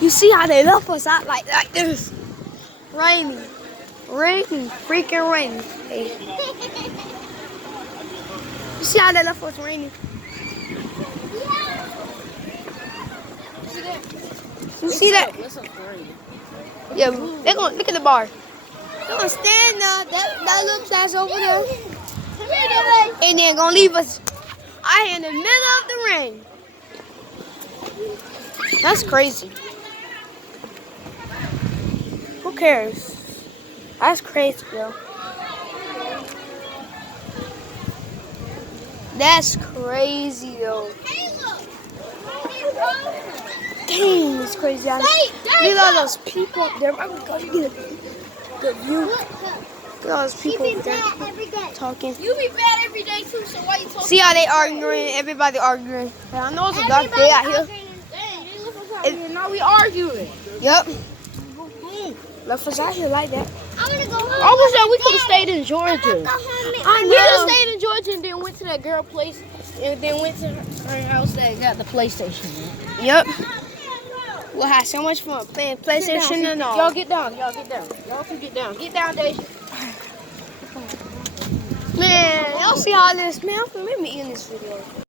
You see how they left us out like this? Rainy, freaking rainy. Hey. You see how they left us rainy? You see that? Yeah, they're gonna look at the bar. They're gonna stand there. That little place over there, and then gonna leave us out here in the middle of the rain. That's crazy. Who cares? That's crazy, yo. That's crazy, yo. Dang, it's crazy. Look at all those people up there. I'm gonna get a good view. Look at all those people up there talking. You be bad every day too, so why you talking? See how they arguing? Everybody arguing. I know it's a dark day out here. Now we arguing. Yep. Left us out here like that. I wish that we could have stayed in Georgia. I We could have know. stayed in Georgia and then went to that girl place and then went to her house that got the PlayStation. Yep. We'll have so much fun playing PlayStation and all. Y'all get down. Y'all get down. Y'all can get down. Get down, Deja. Man, y'all see how this, man, I'm finna make me in this video.